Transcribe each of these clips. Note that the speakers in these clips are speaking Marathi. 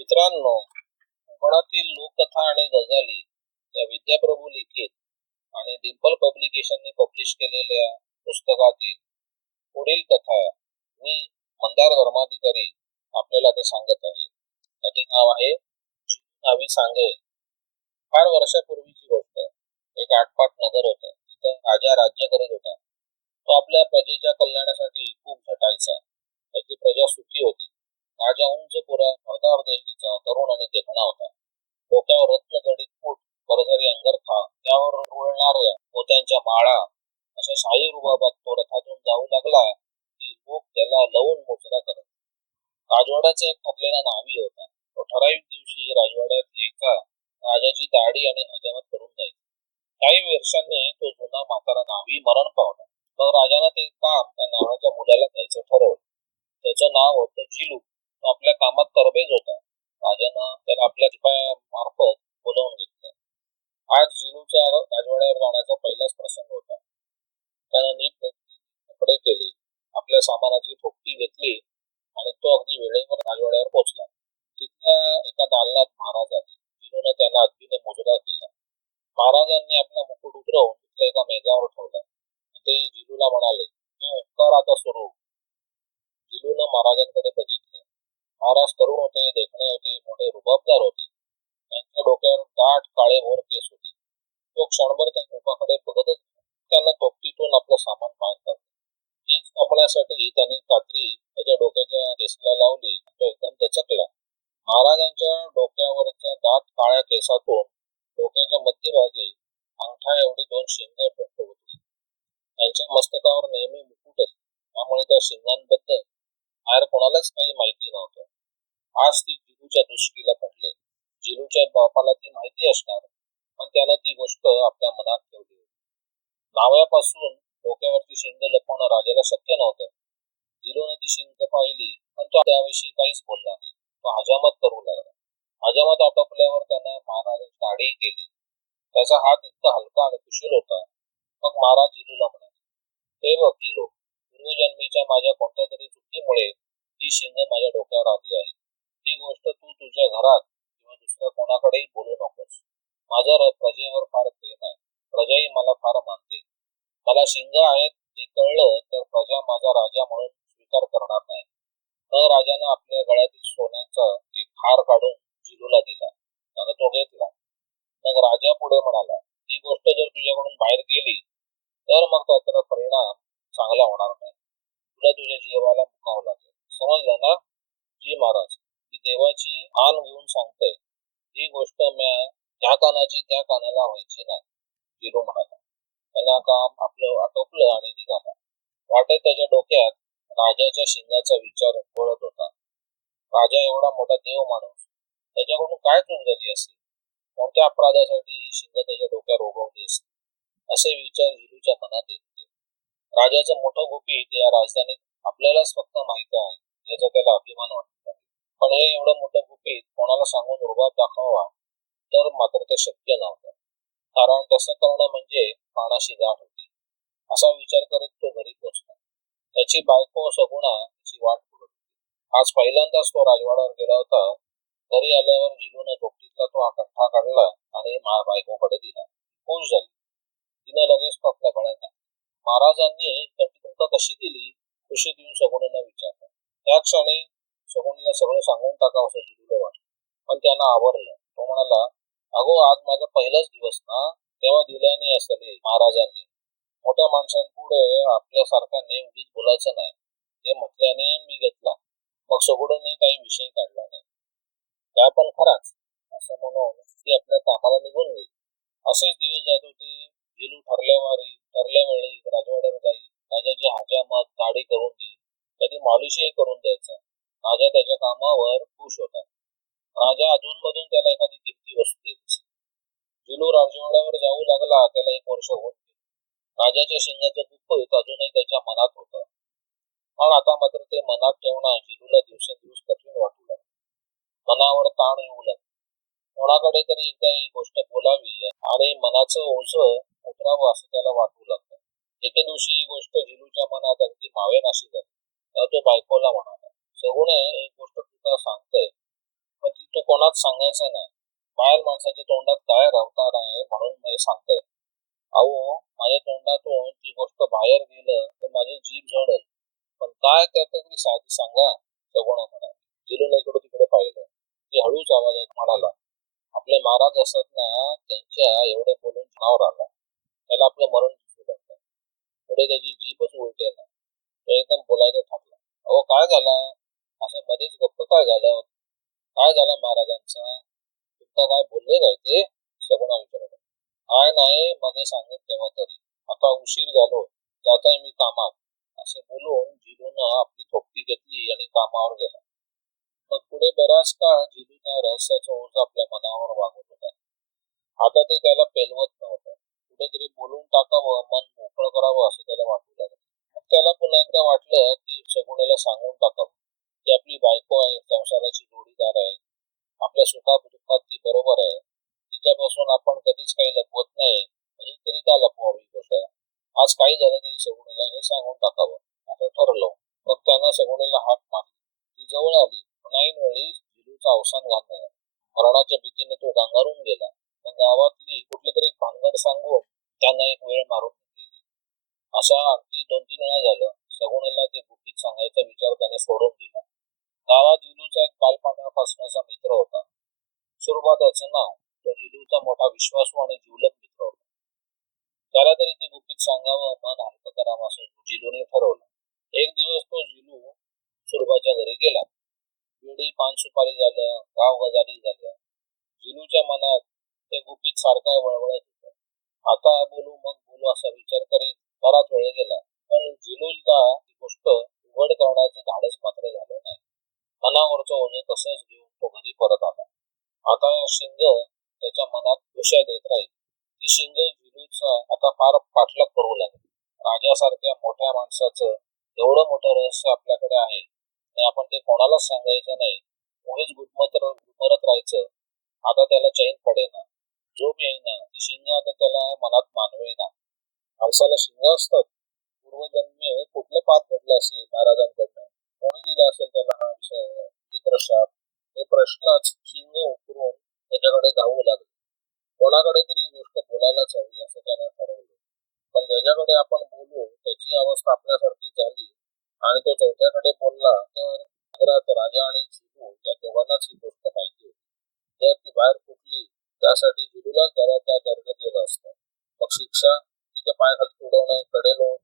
मित्रांनो कोकणातील लोककथा आणि गझाली या विद्याप्रभू लिखित आणि डिम्पल पब्लिकेशनने पब्लिश केलेल्या पुस्तकातील पुढील कथा मी मंदार धर्माधिकारी आपल्याला आता सांगत आहे. त्याचे नाव आहे नावी सांगे फार वर्षापूर्वीची गोष्ट. एक आटपाट नगर होतं. तिथं राजा राज्य करत होता. तो आपल्या प्रजेच्या कल्याणासाठी खूप झटायचा. त्याची प्रजा सुखी होती. राजा उंच पुरा भरदार देवीचा तरुण आणि देखणा होता. डोक्यावर रत्न फूट बरझरी अंगरखा त्यावर रुळणाऱ्या मोत्यांच्या माळा अशा शाही रुबाबात तो रथातून जाऊ लागला की लोक त्याला लवून मोजरा करत. राजवाड्याचा एक ठरलेला नावी होता. तो ठराविक दिवशी राजवाड्यात यायचा. राजाची दाढी आणि हजामत करून जायचा काही वर्षांनी तो जुना म्हातारा नावी मरण पावला. मग राजानं ते काम त्या नावाच्या मुलाला द्यायचं ठरवलं. त्याचं नाव होतं जिलू आपल्या कामात तरबेज होता. राजांना त्याला आपल्या मार्फत बोलावून घेतलं. आज जिनूच्या राजवाड्यावर जाण्याचा पहिलाच प्रसंग होता. त्यानं नीट कपडे केले आपल्या सामानाची थोपटी घेतली आणि तो अगदी वेळेवर राजवाड्यावर पोहोचला. तिथल्या एका दालनात महाराज आले. जिनूने त्याला अगदीने मुजरा केला. महाराजांनी आपला मुकुट उतरवून तिथल्या एका मेजावर ठेवला. ते जिनूला म्हणाले मी उपकाराचा आता सुरू. महाराजांकडे बघितलं. महाराज तरुण होते देखणे होते मोठे रुबाबदार होते. त्यांच्या डोक्यावर दाट काळे भोर केस होती. तो क्षणभर त्या रूपाकडे बघतच त्यांना तोपटीतून आपलं सामान बाहेर काढलं. तीच कापण्यासाठी त्यांनी कात्री त्याच्या डोक्याच्या केसला लावली. तो एकदम दचकला. महाराजांच्या डोक्यावरच्या दाट काळ्या केसातून डोक्याच्या मध्यभागी अंगठा एवढी दोन शिंग होती त्यांच्या मस्तकावर नेहमी मुकुट असते त्यामुळे त्या शिंगांबद्दल बाहेर कोणालाच काही माहिती नव्हतं आज ती जिलूच्या दृष्टीला पडले जिलूच्या बापाला ती माहिती असणार पण त्यानं ती गोष्ट आपल्या मनात ठेवली. नाव्यापासून डोक्यावरती शिंग लपवणं राजाला शक्य नव्हतं. जिलूनं ती शिंग पाहिली पण तो त्याविषयी काहीच बोलला नाही. तो हजामत करू लागला. हजामत आटोपल्यावर त्यानं महाराजांची दाढी केली. त्याचा हात इतका हलका आणि कुशल होता. मग महाराज जिलूला म्हणाले हे बघ जिलू पूर्वजन्मीच्या माझ्या कोणत्या तरी चुकीमुळे ती शिंग माझ्या डोक्यावर आली आहे ती गोष्ट तू तुझ्या घरात किंवा दुसऱ्या कोणाकडेही बोलू नकोस माझं र- प्रजेवर फार प्रेम आहे प्रजाही मला फार मानते मला शिंग आहेत हे कळलं तर प्रजा माझा राजा म्हणून स्वीकार करणार नाही मग राजानं आपल्या गळ्यातील सोन्याचा एक हार काढून जिलूला दिला त्यानं तो घेतला मग राजा पुढे म्हणाला ही गोष्ट जर तुझ्याकडून बाहेर गेली तर मग त्याचा परिणाम चांगला होणार नाही. तुला तुझ्या जीवाला मुकावं लागेल. समजलं ना? जी महाराज ती देवाची आण घेऊन सांगते ही गोष्ट म्या त्या कानाची त्या कानाला व्हायची नाही. जिलू म्हणाला. त्यांना काम आपलं आटोपलं आणि निघाला. वाटेत त्याच्या डोक्यात राजाच्या शिंगाचा विचार वळत होता. राजा एवढा मोठा देव माणूस त्याच्याकडून काय चूक झाली असेल? मोठ्या अपराधासाठी ही शिंग त्याच्या डोक्यावर उगवली असे विचार हिरूच्या मनात येते. राजाचं मोठं गुपित या राजधानीत आपल्यालाच फक्त माहीत आहे याचा त्याला अभिमान वाटत पण हे एवढं मोठं गुपित कोणाला सांगून रुबाब दाखवावा तर मात्र ते शक्य नव्हतं. कारण तसं करणं म्हणजे प्राणाशी गाठ होती. असा विचार करत तो घरी पोचला त्याची बायको सगुणा तिची वाट बघत होती. आज पहिल्यांदाच तो राजवाड्यावर गेला होता घरी आल्यावर जिलून झोपटीतला तो कंठा काढला आणि मा- बायकोकडे दिला. खुश झाली. तिने लगेच तो आपल्या गळ्यात महाराजांनी कशी दिली? खुशी देऊन सगुणीनं विचारलं. त्या क्षणी सगुणीला सगळं सांगून टाकावं असं जिलूला वाटलं. पण त्यांना आवरलं तो म्हणाला अगो आज माझा पहिलाच दिवस ना? तेव्हा दिल्याने असेल महाराजांनी. मोठ्या माणसांपुढे आपल्यासारख्याने उगीच बोलायचं नाही. ते म्हटल्याने मी घेतला. मग सगुडने काही विषय काढला नाही त्या पण खराच असं म्हणून ती आपल्या कामाला निघून गेली असेच दिवस जात होते जिलू ठरल्या वारी ठरल्या वेळी राजवाड्यावर जाई राजाची हजामत दाढी करून देई कधी मालिशही करून द्यायचा राजा त्याच्या कामावर खुश होता राजा अधून मधून त्याला एखादी किमती वस्तू देत असे. जिलू राजवाड्यावर जाऊ लागला त्याला एक वर्ष होत राजाच्या शिंगाचं दुःख अजूनही त्याच्या मनात होतं. पण आता मात्र ते मनात ठेवणं जिलूला दिवसेंदिवस कठीण वाटू लागलं. मनावर ताण येऊ लागला. कोणाकडे तरी एकदा ही गोष्ट बोलावी आणि मनाचं ओझ उतरावं असं त्याला वाटू लागलं. एके दिवशी ही गोष्ट जिलूच्या मनात अगदी मावेनाशी झाली. तेव्हा तो बायकोला म्हणाला सगुणे एक गोष्ट तुला सांगतोय. पण ती तू कोणाच सांगायचं नाही. बाहेर माणसाच्या तोंडात काय रावणार आहे म्हणून मी सांगतोय. अहो माझ्या तोंडातून ती गोष्ट बाहेर गेलं तर माझी जीभ जडल पण काय त्यात तरी साधी सांगा सगुणा म्हणा. जिलून इकडे तिकडे पाहिलं. ती हळूच आवाजात म्हणाला आपले महाराज असतात ना त्यांच्या एवढं बोलून नाव आला त्याला आपलं मरण दिसू लागलं पुढे त्याची जीभच उलटे ना तो एकदम बोलायचं ठाकला अहो काय झाला? असं मध्येच गप्प काय झालं? काय झालं महाराजांचा? तुमचा काय बोलले काय ते? सगुणा विचारलं. काय नाही मध्ये सांगेन तेव्हा तरी. आता उशीर झालो जाताय मी कामात. असे बोलून जिलून आपली थोपटी घेतली आणि कामावर गेला. मग पुढे बराच काळ जिलून त्या रहस्याचा ओझ आपल्या मनावर वागत होता. आता ते त्याला पेलवत नव्हतं. कुठेतरी बोलून टाकावं मन मोकळं करावं असं त्याला वाटू लागलं. मग त्याला पुन्हा एकदा वाटलं की सगुणाला सांगून टाकावं. की आपली बायको आहे संसाराची जोडीदार आहे. आपल्या सुखा दुःखात ती बरोबर आहे. तिच्यापासून आपण कधीच काही लपवत नाही. ही तरी का लपवावी गोष्ट आज काही झालं तरी सगुणीला हे सांगून टाकावं. असं ठरलं. मग त्यानं सगुणीला हात मारली. ती जवळ आली. नाही वेळी जिलूचा अवसान घालणार मरणाच्या भीतीने तो गांगारून गेला. पण गावातली कुठली तरी भानगड सांगून त्यानं एक वेळ मारून दिली असा आणखी दोन तीन वेळा झालं. सगुणीला ते गुपित सांगायचा विचार त्याने सोडून दिला. गावात जुलूचा एक बालपणा फसण्याचा मित्र होता. सुरुवाताचं नाव तो जिलूचा मोठा विश्वासू आणि जिवलग मित्र होता त्याला तरी ते गुपित सांगावं मन हलक करावं असं जिलूने ठरवलं. एक दिवस तो जिलू सुरबाच्या घरी गेला. वेळी पान सुपारी झालं गाव गजाली झालं. जिलूच्या मनात ते गुपित सारखा वळवळत होत. आता बोलू मग बोलू असा विचार करीत बराच वेळ गेला. पण जिलूला ही गोष्ट उघड करण्याचं धाडस मात्र झालं नाही. मनावरचं ओझे तसंच घेऊन तो घरी परत आला. आता शिंग त्याच्या मनात घुशा देत राहील. ती शिंग जिलूचा आता फार पाठलाग करू लागली. राजासारख्या मोठ्या माणसाचं एवढं मोठं रहस्य आपल्याकडे आहे आणि आपण ते कोणालाच सांगायचं नाही. कोणीच गुदमत गुदमरत राहायचं आता त्याला चैन पडेना झोप येईना ती शिंग आता त्याला मनात मानवेना. माणसाला शिंग असतात. पूर्वजन्मे कुठलं पाप घडलं असेल महाराजांकडनं? कोणी दिला असेल त्याला हा विषय? मित्रशाप हे प्रश्नच शिंग उकरून त्याच्याकडे जाऊ लागले. कोणाकडे तरी ही गोष्ट बोलायलाच हवी असं त्यानं ठरवलं. पण ज्याच्याकडे आपण बोलू त्याची अवस्था आपल्यासारखी झाली आणि तो चौथ्याकडे बोलला तर नगरात राजा आणि जिलू या दोघांनाच ही गोष्ट माहिती होती. जर ती बाहेर फुटली त्यासाठी जिलूलाच जबाबदार दर्जा दिला असतं मग शिक्षा तिच्या पायाखाली कडे लोन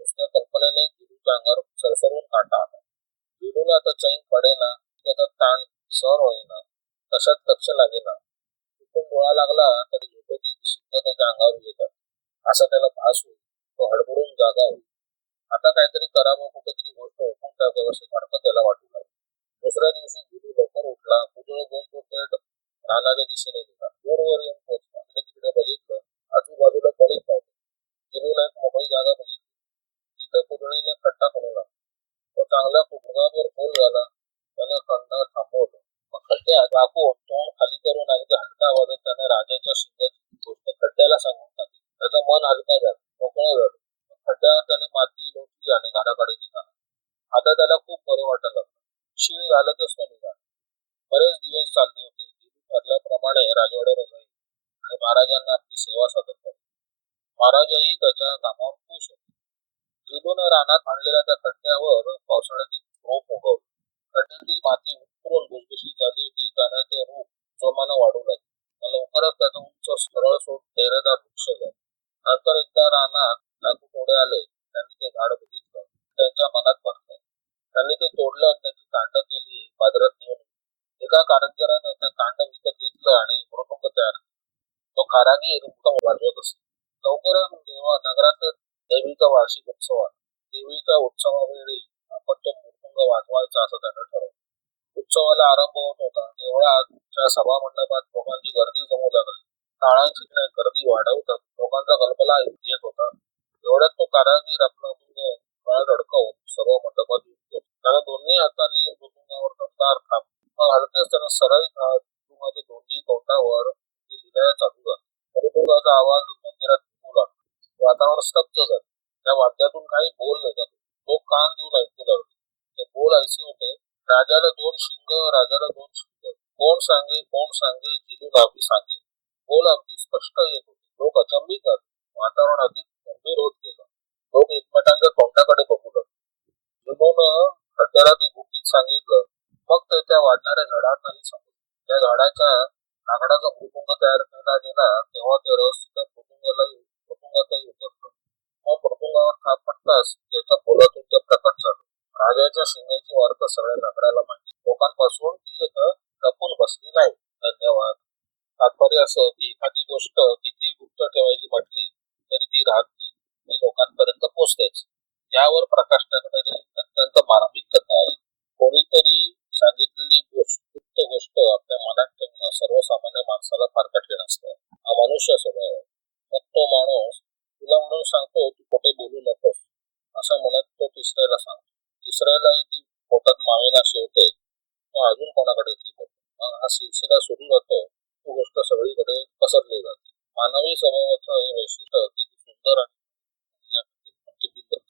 नुसत्या कल्पनेने जिलूच्या अंगावर सरसरून काटा आला जिलूला आता चैन पडेना त्याचा ताण सर होईना कशात लक्ष लागेना. तो डोळा लागला तर झोपेची शिंग त्याच्या अंगावर येतात असा त्याला भास होईल. तो हडबडून जागा होईल. आता काहीतरी करावं कुठेतरी गोष्ट ओळखून टाकावं असं सारखं त्याला वाटू लागलं. दुसऱ्या दिवशी गुरु लवकर उठला. कुदळ दोन तो थेट रानाच्या दिशेने गेला. दूरवर येऊन पोहोचला. इकडे तिकडे बघितलं. आजूबाजूला कोणीच नव्हतं. गिरूला एक मोकळी जागा बघितली. तिथं कुदळीने खड्डा करू तो चांगला कुटुंबावर खोल झाला. त्यानं खंड थांबवलं. मग खड्ड्यात तोंड खाली करून अगदी हलका आवाजात त्याने राजाच्या शिंगाची गोष्ट खड्ड्याला सांगून टाकली. त्याचं मन हलका झालं मोकळं झालं. खड्ड्यावर त्याने माती लोटली आणि घराकडे निघाला आता त्याला खूप बरं वाटायला लागलं शिळ घालतच तो निघाला बरेच दिवस चालले होते. ठरल्याप्रमाणे राजवाड्यावर जाईल आणि महाराजांना आपली सेवा सादर करेल महाराजही त्याच्या कामावर खुश होते. जिलून रानात आणलेल्या त्या खड्ड्यावर पावसाळ्यातील रोप उगवलं. खड्ड्यातील माती उतरून भुसभुशी झाली होती गाण्याचे रूप जोमानं वाढू लागले. मग लवकरच त्याचा उंच सरळ सोड डेरेदार वृक्ष झालं. नंतर एकदा रानात नागू पुढे आले. त्यांनी ते झाड बघितलं. त्यांच्या मनात पडलं. त्यांनी ते तोडलं आणि त्याची कांड केली. बाजारात नेऊन एका कारंजरानं ते कांड विकत घेतलं आणि मृदुंग तयार तो कारागीर उत्तम वाजवत असे. लवकरच जेव्हा नगरात देवीचा वार्षिक उत्सव आला देवीच्या उत्सवावेळी आपण तो मृदुंग वाजवायचा असं त्यानं ठरवलं. उत्सवाला आरंभ होत होता. देवळाच्या सभा मंडपात लोकांची गर्दी जमू लागली. टाळांची गर्दी वाढवतात. लोकांचा कल्पना येत होता. एवढ्यात तो कारागीर आपला मुंग गळ्यात अडकवून सर्व मंडपात येतो त्याला दोन्ही हातांनी मृदुंगावर दमदार थाप. मग हलकेच त्यानं सरळ मृदुंगाच्या दोन्ही तोंडावर लिहिल्या चालू झाला. मृदुंगाचा आवाज मंदिरात घुमू लागला. वातावरण स्तब्ध झालं. त्या वाद्यातून काही बोल निघत तो कान देऊन ऐकू लागले. ते बोल ऐसे होते. राजाला दोन शिंग राजाला दोन शिंग. कोण सांगे कोण सांगे जिलू लावली सांगे. बोल अगदी स्पष्ट येत होते. लोक अचंबित वातावरण अधिक गंभीर होत गेलं. लोक एकमेकांच्या तोंडाकडे बघू लागले. जिलून खड्ड्याला ती गुपित सांगितलं मग ते त्या वाढणाऱ्या झाडांनाही सांगितलं त्या झाडाच्या लाकडाचा मृदुंग तयार केला गेला तेव्हा ते रस त्या मृदुंगालाही मृदुंगातही उतरलं मग मृदुंगावर थाप पडताच त्याच्या पोलातून ते प्रकट झालं राजाच्या शिंगाची नगराला माहिती. लोकांपासून ती एक लपून बसली नाही. धन्यवाद. तात्पर्य असं की एखादी गोष्ट किती गुप्त ठेवायची म्हटली तरी ती राहत नाही. ती लोकांपर्यंत पोचतेच. यावर प्रकाश टाकणारी अत्यंत मार्मिक कथा आहे. कोणीतरी सांगितलेली गोष्ट गुप्त गोष्ट आपल्या मनात ठेवणं सर्वसामान्य माणसाला फार कठीण असतं. हा मनुष्य स्वभाव